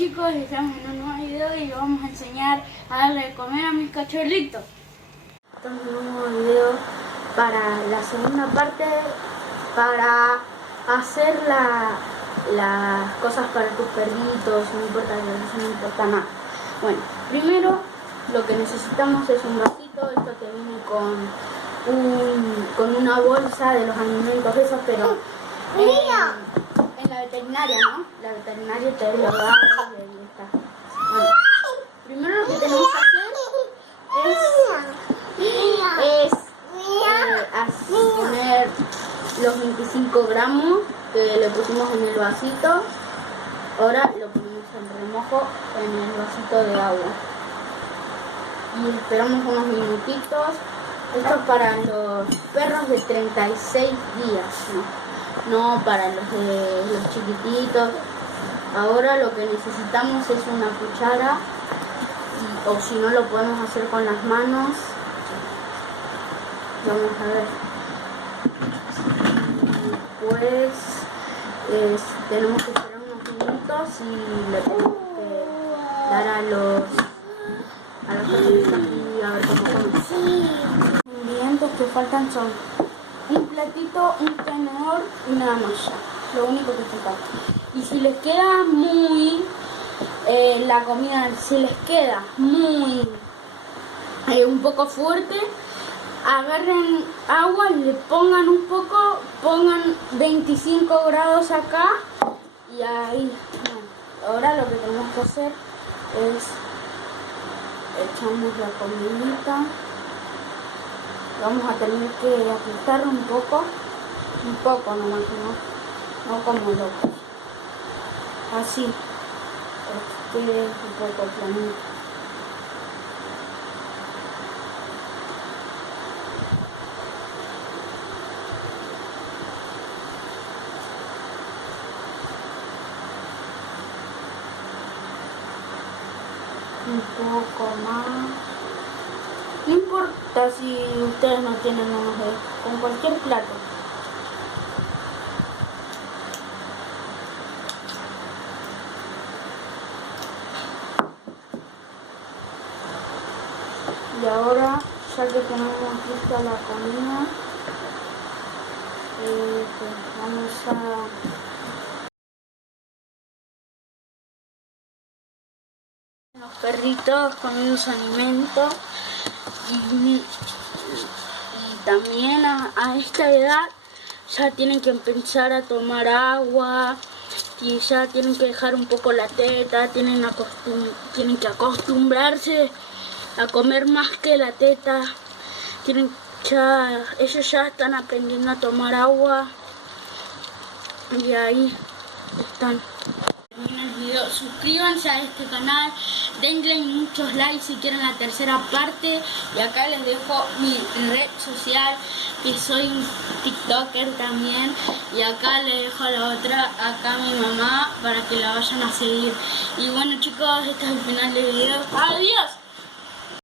chicos, estamos en un nuevo video y vamos a enseñar a darle de comer a mis cachorritos. Estamos en un nuevo video para la segunda parte, para hacer las cosas para tus perritos, no importa eso, no importa nada. Bueno, primero lo que necesitamos es un vasito, esto te viene con una bolsa de los alimentos esos, pero en la veterinaria, ¿no? La veterinaria te lo da y ahí está. Bueno, primero lo que tenemos que hacer es poner los 25 gramos que le pusimos en el vasito. Ahora lo ponemos en remojo en el vasito de agua y esperamos unos minutitos. Esto es para los perros de 36 días, no para los chiquititos. Ahora lo que necesitamos es una cuchara, o si no lo podemos hacer con las manos. Vamos a ver. Después tenemos que esperar unos minutos y le tenemos que dar a los perritos y a ver cómo comen. Los ingredientes que faltan son un platito, un tenedor y nada más ya. Lo único que falta. Y si les queda muy la comida, si les queda muy un poco fuerte, agarren agua, le pongan un poco, pongan 25 grados acá y ahí. Bueno, ahora lo que tenemos que hacer es echamos la comidita. Vamos a tener que apretar un poco nomás, no como locos. Así, para que quede un poco planito. Un poco más. No importa si ustedes no tienen unos de con cualquier plato. Y ahora, ya que tenemos lista la comida, vamos a los perritos comiendo su alimento y también a esta edad ya tienen que empezar a tomar agua y ya tienen que dejar un poco la teta, tienen que acostumbrarse a comer más que la teta, ellos ya están aprendiendo a tomar agua y ahí están. Termina el video, suscríbanse a este canal, denle muchos likes si quieren la tercera parte y acá les dejo mi red social que soy un tiktoker también y acá les dejo la otra, acá mi mamá, para que la vayan a seguir. Y bueno chicos, este es el final del video. ¡Adiós!